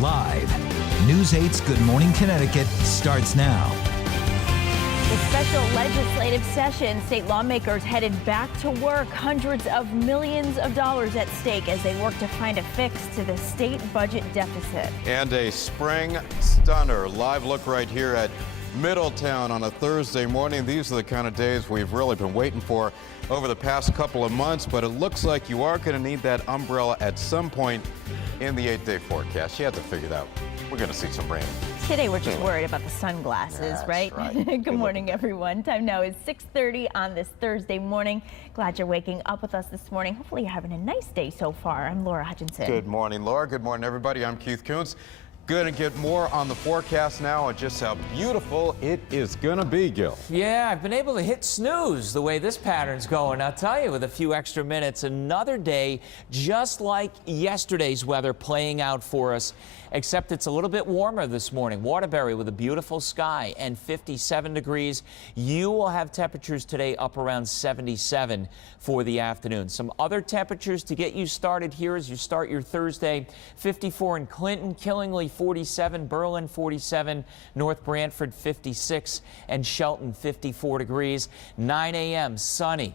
Live, News 8's Good Morning Connecticut starts now. The special legislative session, state lawmakers headed back to work. Hundreds of millions of dollars at stake as they work to find a fix to the state budget deficit. And a spring stunner. Live look right here at Middletown on a Thursday morning. These are the kind of days we've really been waiting for over the past couple of months, but it looks like you are going to need that umbrella at some point in the 8-day forecast. You have to figure it out. We're going to see some rain. Today we're just worried about the sunglasses, That's right? Good morning, everyone. Time now is 6:30 on this Thursday morning. Glad you're waking up with us this morning. Hopefully you're having a nice day so far. I'm Laura Hutchinson. Good morning, Laura. Good morning, everybody. I'm Keith Kuntz. Good to get more on the forecast now and just how beautiful it is going to be, Gil. Yeah, I've been able to hit snooze the way this pattern's going. I'll tell you, with a few extra minutes, another day just like yesterday's weather playing out for us, except it's a little bit warmer this morning. Waterbury with a beautiful sky and 57 degrees. You will have temperatures today up around 77 for the afternoon. Some other temperatures to get you started here as you start your Thursday. 54 in Clinton, Killingly 47, Berlin 47, North Branford 56, and Shelton 54 degrees. 9 a.m. sunny,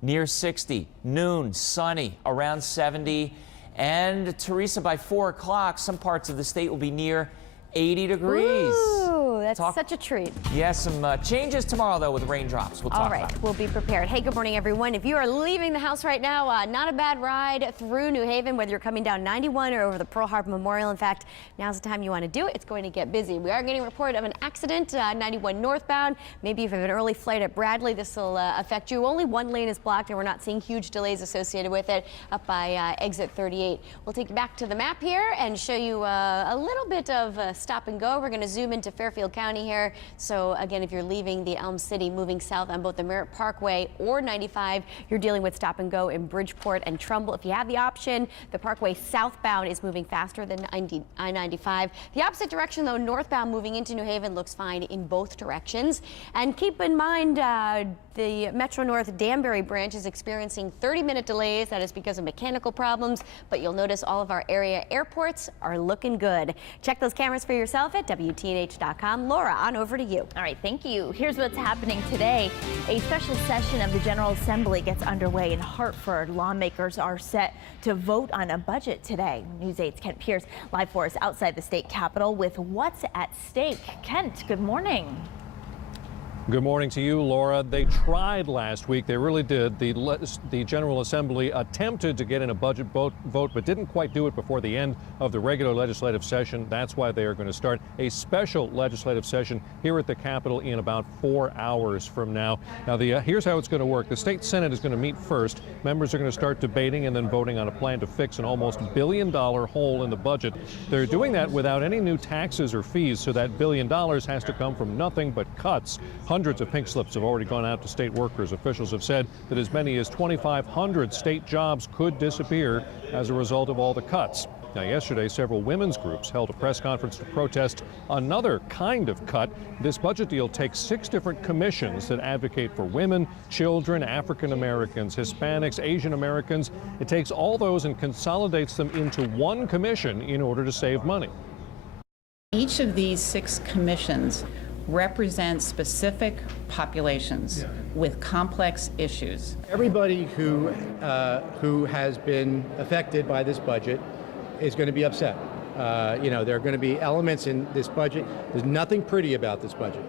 near 60. Noon sunny, around 70. And Teresa, by 4 o'clock, some parts of the state will be near 80 degrees. Ooh, that's such a treat. Yeah, some changes tomorrow, though, with raindrops. We'll talk about it. We'll be prepared. Hey, good morning, everyone. If you are leaving the house right now, not a bad ride through New Haven, whether you're coming down 91 or over the Pearl Harbor Memorial. In fact, now's the time you want to do it. It's going to get busy. We are getting a report of an accident, 91 northbound. Maybe if you have an early flight at Bradley, this will affect you. Only one lane is blocked, and we're not seeing huge delays associated with it up by exit 38. We'll take you back to the map here and show you a little bit of stop and go. We're going to zoom into Fairfield County here. So again, if you're leaving the Elm City, moving south on both the Merritt Parkway or 95, you're dealing with stop and go in Bridgeport and Trumbull. If you have the option, the Parkway southbound is moving faster than I-95. The opposite direction, though, northbound moving into New Haven looks fine in both directions. And keep in mind, the Metro North Danbury branch is experiencing 30-minute delays. That is because of mechanical problems, but you'll notice all of our area airports are looking good. Check those cameras for yourself at WTNH.com. Laura, on over to you. All right, thank you. Here's what's happening today. A special session of the General Assembly gets underway in Hartford. Lawmakers are set to vote on a budget today. News 8's Kent Pierce live for us outside the state capitol with what's at stake. Kent, good morning. Good morning to you, Laura. They tried last week. They really did. The General Assembly attempted to get in a budget vote, but didn't quite do it before the end of the regular legislative session. That's why they are going to start a special legislative session here at the Capitol in about 4 hours from now. Now, here's how it's going to work. The state Senate is going to meet first. Members are going to start debating and then voting on a plan to fix an almost $1 billion hole in the budget. They're doing that without any new taxes or fees, so that $1 billion has to come from nothing but cuts. Hundreds of pink slips have already gone out to state workers. Officials have said that as many as 2,500 state jobs could disappear as a result of all the cuts. Now, yesterday, several women's groups held a press conference to protest another kind of cut. This budget deal takes 6 different commissions that advocate for women, children, African Americans, Hispanics, Asian Americans. It takes all those and consolidates them into one commission in order to save money. Each of these 6 commissions represent specific populations with complex issues. Everybody who has been affected by this budget is going to be upset. You know, there are going to be elements in this budget. There's nothing pretty about this budget.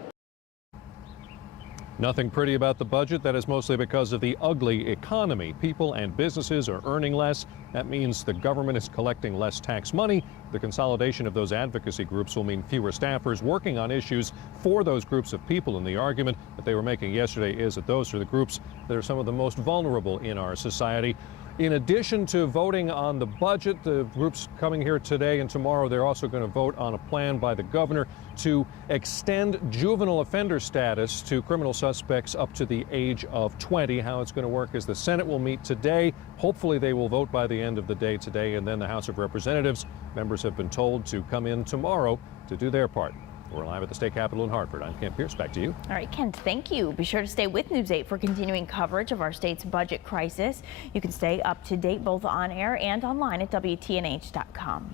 Nothing pretty about the budget. That is mostly because of the ugly economy. People and businesses are earning less. That means the government is collecting less tax money. The consolidation of those advocacy groups will mean fewer staffers working on issues for those groups of people. And the argument that they were making yesterday is that those are the groups that are some of the most vulnerable in our society. In addition to voting on the budget, the groups coming here today and tomorrow, they're also going to vote on a plan by the governor to extend juvenile offender status to criminal suspects up to the age of 20. How it's going to work is the Senate will meet today. Hopefully they will vote by the end of the day today, and then the House of Representatives members have been told to come in tomorrow to do their part. We're live at the state capitol in Hartford. I'm Kent Pierce. Back to you. All right, Kent, thank you. Be sure to stay with News 8 for continuing coverage of our state's budget crisis. You can stay up to date both on air and online at WTNH.com.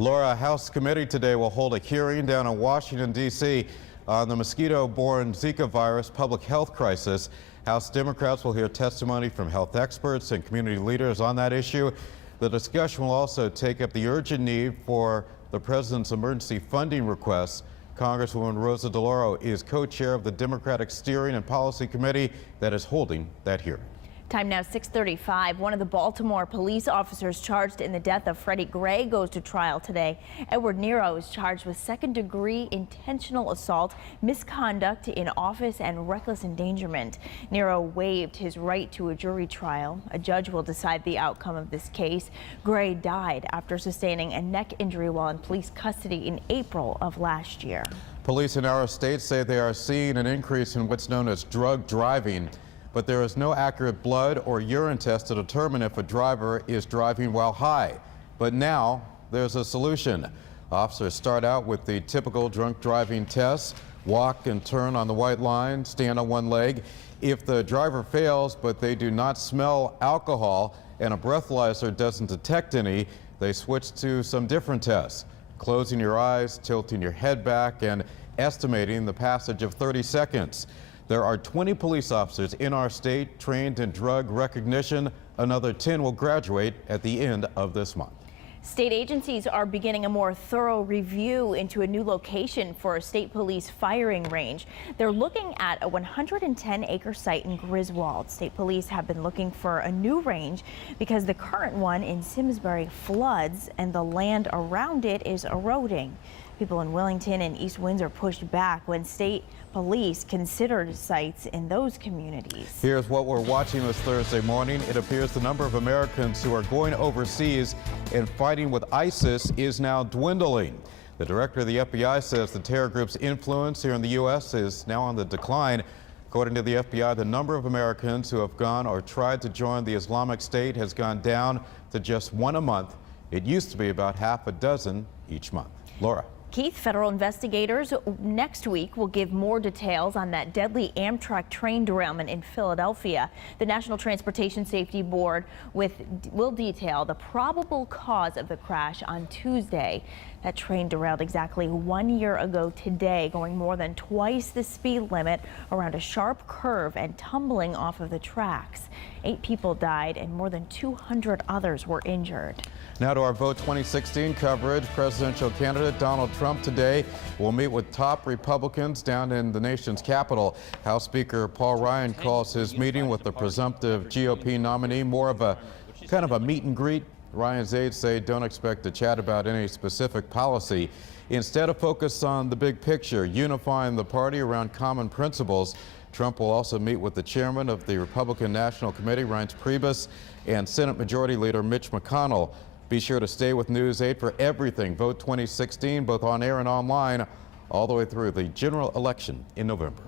Laura, House committee today will hold a hearing down in Washington, D.C. on the mosquito-borne Zika virus public health crisis. House Democrats will hear testimony from health experts and community leaders on that issue. The discussion will also take up the urgent need for the president's emergency funding requests. Congresswoman Rosa DeLauro is co-chair of the Democratic Steering and Policy Committee that is holding that hearing. Time now 6:35. One of the Baltimore police officers charged in the death of Freddie Gray goes to trial today. Edward Nero is charged with second-degree intentional assault, misconduct in office, and reckless endangerment. Nero waived his right to a jury trial. A judge will decide the outcome of this case. Gray died after sustaining a neck injury while in police custody in April of last year. Police in our state say they are seeing an increase in what's known as drug driving. But there is no accurate blood or urine test to determine if a driver is driving while high. But now there's a solution. Officers start out with the typical drunk driving tests: walk and turn on the white line, stand on one leg. If the driver fails but they do not smell alcohol and a breathalyzer doesn't detect any, they switch to some different tests: closing your eyes, tilting your head back, and estimating the passage of 30 seconds. There are 20 police officers in our state trained in drug recognition. Another 10 will graduate at the end of this month. State agencies are beginning a more thorough review into a new location for a state police firing range. They're looking at a 110-acre site in Griswold. State police have been looking for a new range because the current one in Simsbury floods and the land around it is eroding. People in Wellington and East Windsor pushed back when state police considered sites in those communities. Here's what we're watching this Thursday morning. It appears the number of Americans who are going overseas and fighting with ISIS is now dwindling. The director of the FBI says the terror group's influence here in the U.S. is now on the decline. According to the FBI, the number of Americans who have gone or tried to join the Islamic State has gone down to just one a month. It used to be about half a dozen each month. Laura. Keith, federal investigators next week will give more details on that deadly Amtrak train derailment in Philadelphia. The National Transportation Safety Board will detail the probable cause of the crash on Tuesday. That train derailed exactly 1 year ago today, going more than twice the speed limit around a sharp curve and tumbling off of the tracks. 8 people died and more than 200 others were injured. Now to our Vote 2016 coverage. Presidential candidate Donald Trump today will meet with top Republicans down in the nation's capital. House Speaker Paul Ryan calls his meeting with the presumptive GOP nominee more of a kind of a meet and greet. Ryan's aides say don't expect to chat about any specific policy. Instead, of focus on the big picture, unifying the party around common principles. Trump will also meet with the chairman of the Republican National Committee, Reince Priebus, and Senate Majority Leader Mitch McConnell. Be sure to stay with News 8 for everything Vote 2016, both on air and online, all the way through the general election in November.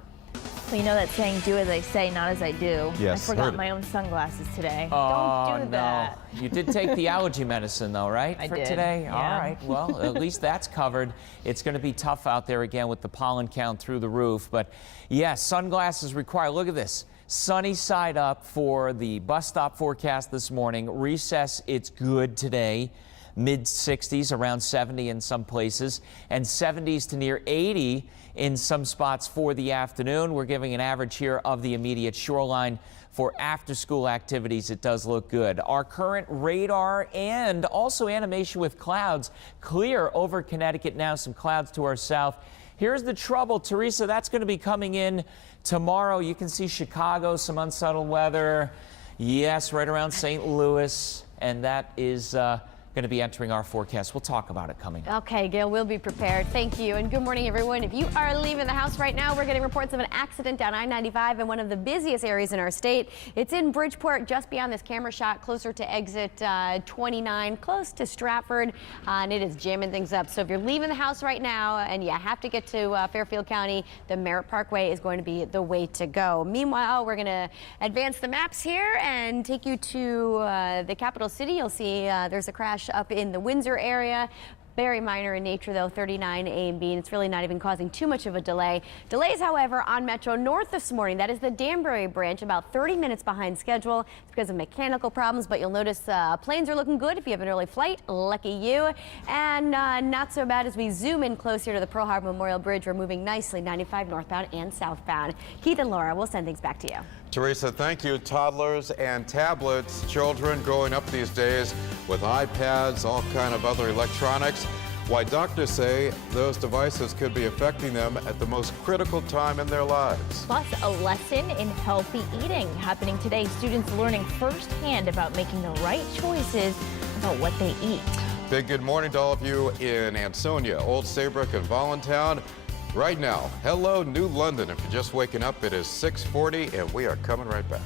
Well, you know that saying, do as I say, not as I do. Yes, I forgot my own sunglasses today. Don't do that. You did take the allergy medicine, though, right? I for did. today? Yeah. All right. Well, at least that's covered. It's going to be tough out there again with the pollen count through the roof. But, yeah, sunglasses required. Look at this. Sunny side up for the bus stop forecast this morning. Recess, it's good today. Mid-60s, around 70 in some places, and 70s to near 80 in some spots for the afternoon. We're giving an average here of the immediate shoreline. For after-school activities, it does look good. Our current radar and also animation with clouds clear over Connecticut now. Some clouds to our south. Here's the trouble, Teresa. That's going to be coming in tomorrow. You can see Chicago, some unsettled weather. Yes, right around St. Louis, and that is going to be entering our forecast. We'll talk about it coming up. Okay, Gail, we'll be prepared. Thank you, and good morning, everyone. If you are leaving the house right now, we're getting reports of an accident down I-95 in one of the busiest areas in our state. It's in Bridgeport, just beyond this camera shot, closer to exit 29, close to Stratford, and it is jamming things up. So if you're leaving the house right now and you have to get to Fairfield County, the Merritt Parkway is going to be the way to go. Meanwhile, we're going to advance the maps here and take you to the capital city. You'll see there's a crash up in the Windsor area. Very minor in nature, though, 39 A and B, and it's really not even causing too much of a delay. Delays, however, on Metro North this morning. That is the Danbury branch, about 30 minutes behind schedule. It's because of mechanical problems, but you'll notice planes are looking good if you have an early flight. Lucky you. And not so bad as we zoom in closer to the Pearl Harbor Memorial Bridge. We're moving nicely, 95 northbound and southbound. Keith and Laura, we'll send things back to you. Teresa, thank you. Toddlers and tablets, children growing up these days with iPads, all kind of other electronics. Why doctors say those devices could be affecting them at the most critical time in their lives. Plus, a lesson in healthy eating happening today. Students learning firsthand about making the right choices about what they eat. Big good morning to all of you in Ansonia, Old Saybrook, and Voluntown. Right now, hello, New London. If you're just waking up, it is 6:40, and we are coming right back.